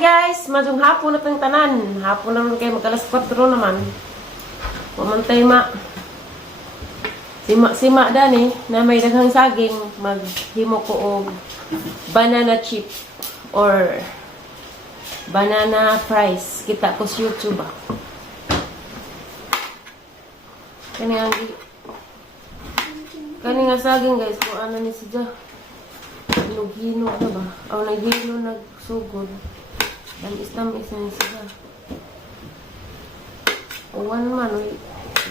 guys, madung hapon na tayong tanan. Hapon na rin kayo, mag-alas 4 naman. Pamantay ma. Sima dani, na may daghang saging, maghimo ko og banana chip or banana fries. Kita ko sa YouTube ah. Kani nga saging guys, kung ano ni siya. Hino na ba? O naghino, nagsugod. Tamis na siya. Uwan man,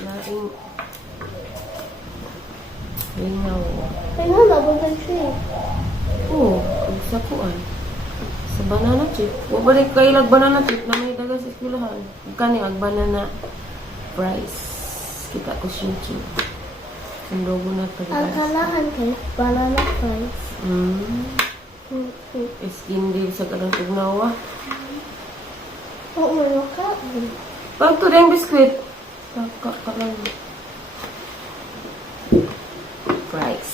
laing lingaw. Ano na ba siya? Oo, sa kuan. Sa banana chip. Wabalik kayo lag banana chip na may daga sa eskwelahan. Kani ag banana fries. Kita ko sa YouTube. Ang logo na pa. Ang kalahan kay banana fries. Skin din sa kanang tugnawa. Oo, ano ka? Pag to rin biskwit. Ka lang. Fries.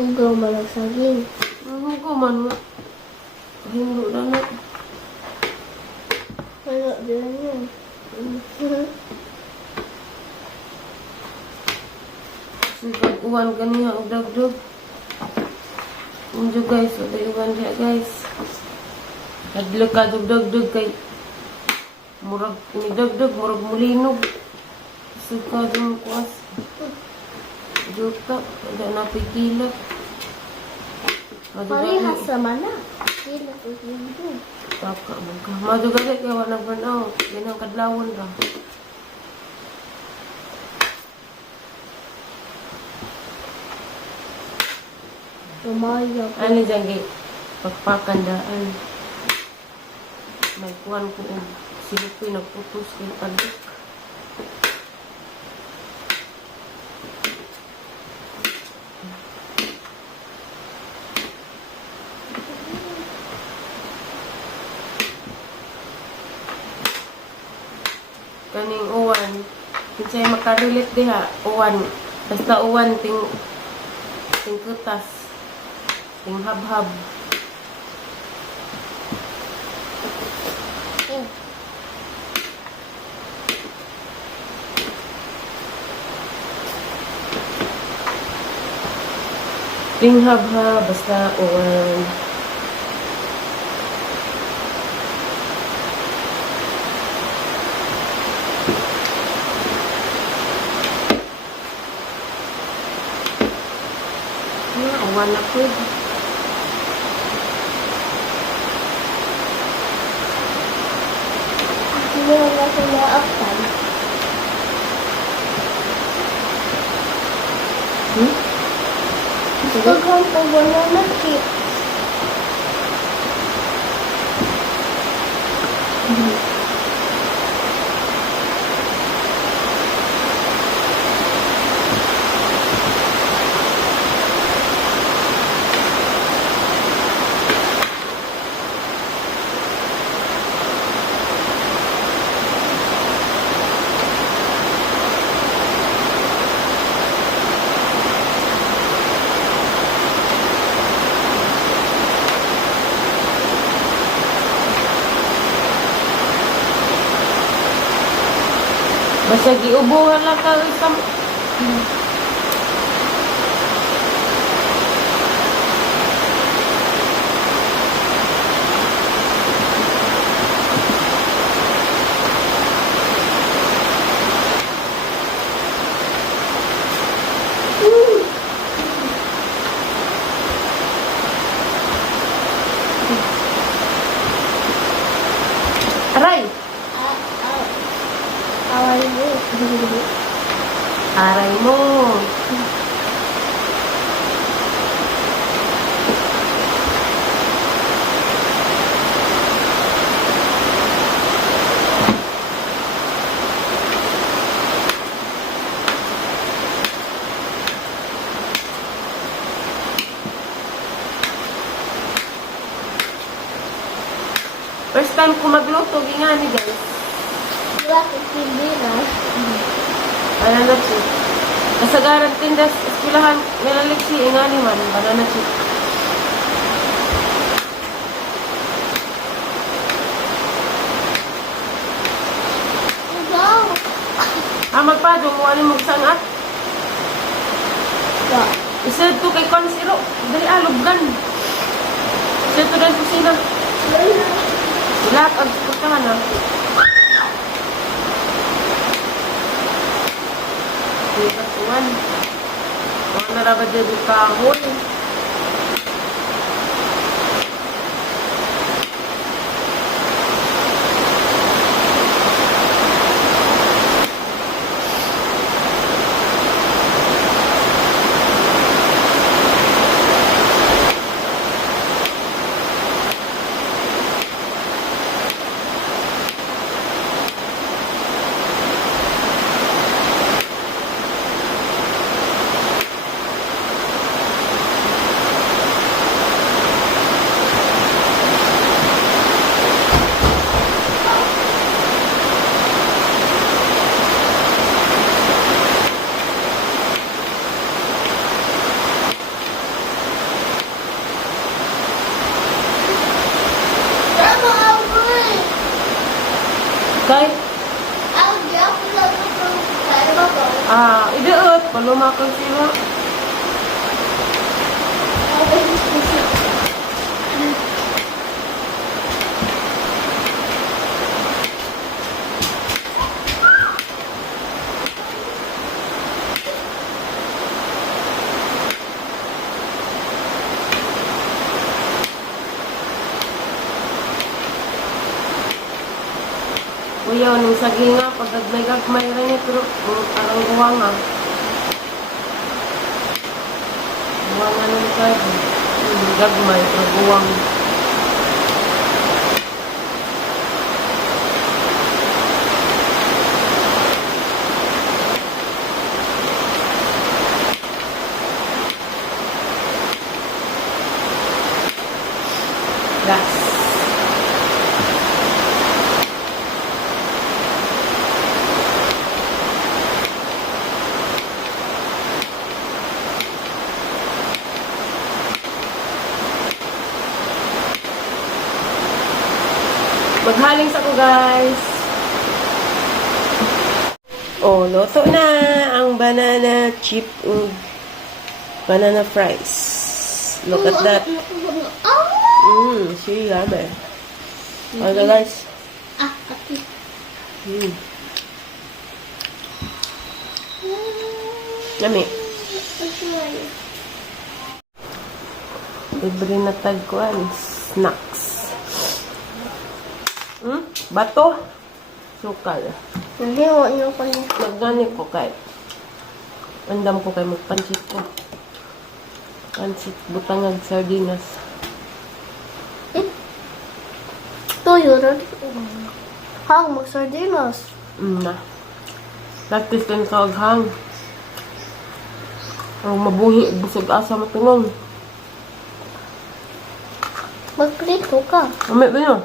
Hugaw man ang saging. Ano ko man nga. Hindo na na. Wala din yan. Sipag uwan kaniya ang dagdag. Unjo guys, wala uwan diya guys. Naglo ka dagdag kay murag ni dagdag murag mulinog. Suka dun kuwas. Juta, ada na pigila. Parehas sa mana. Sila ko yun. Baka man ka. Madugali kaya wala burn out. Yan ang kadlawon ra. Lumayo ko. Ano dyan gay? Pagpakandaan. May kuwan ko o sinupoy nagputos kay padik. Kaning uwan. Kinsay makarilit diha. Uwan. Basta uwan ting kutas. Ting hab-hab. Ting hab-hab. Basta uwan. Uwan na po. Hindi na sila aktan. Daghang po banana chips. Basta giubuhan lang ka isang... Aray! Away mo. Aray mo! First time ko magluto, gingani guys. Wala ko hindi na. Ano na po? Kasagaran tindas eskwelahan, nilaliksi, ingani man, banana chip. Wow. Magpadong mo, ano magsangat? Ya. Isa to kay Consiro, dali alubgan. Isa to dahil kusina. Lahat ang suportahan ha. Hindi ka tuwan. Mga narabad dyan yung kahoy. Kay, ideot, palumakang sila. Kuya, nung saginga, pag gagmay rin pero parang buwanga. Buwanga nung kaya. Gagmay, pero buwang. Gas. Maghaling sa ko, guys. Oh, luto na ang banana chip, banana fries. Look at that. See, yummy. Okay, guys. Yummy. Libre na tagkuan. Snacks. Bato. Sukal. Hindi mo niyo ko niya. Magani ko kay. Andam ko kay magpansit ko. Pansit butangag sardinas. Tuyo rin. Hang, mag-sardinas. Na. Practice din sa aghang. Ang mabuhi, busog asa matunong. Magprito ka. Amay ba yun?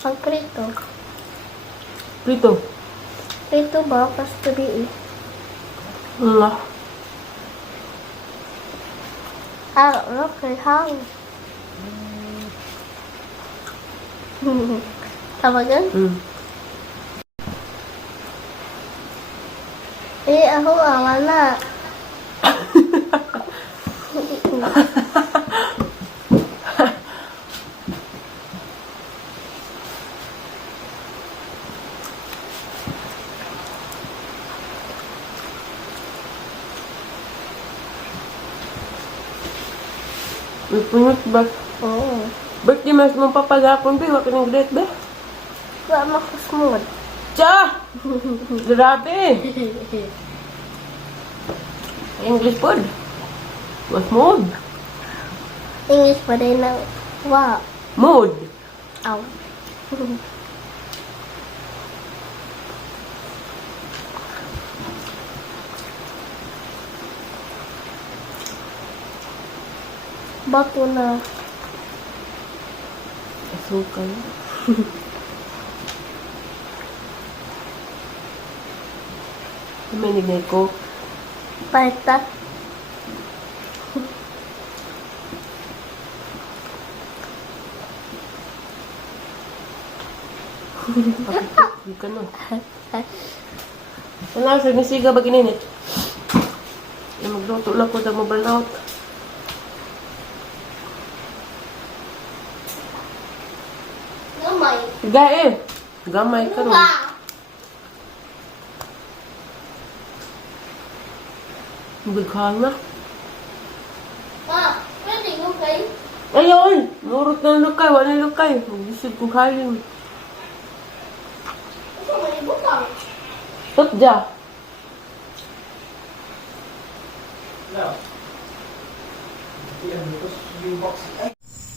Magprito. Prito. Prito ba? Pastry. Na. Okay, hang. Tawagan? Ako wala. May punot ba? Oo. Birthday mas mong papagapon ba? Wala ka ng great ba? Wala makusmod. Cha! Grabe! English food. Was mood. English pa rin ng wa. Mood. Aw. Bato na. Asukal. May nigay ko. Palta. Hindi ka na. Wala, sa misiga ba gininit? Magluto lang ko na mabalaot. Gamay. Gamay. Gamay ka ron. Bighan na. Ma, pwede mo kayo? Ayun! Nurot na lukay. Wala lukay. Magisig ko kalim. Ito may butang. Tutja.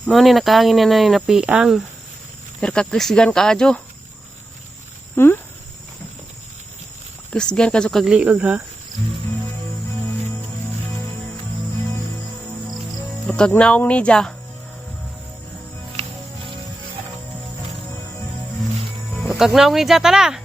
Mo ni nakaangin na ni napiang. Pero kakisgan ka ajo. Kisgan ka so kagliog ha. Kagnaong ni ja. Kagnaong ni ja tala.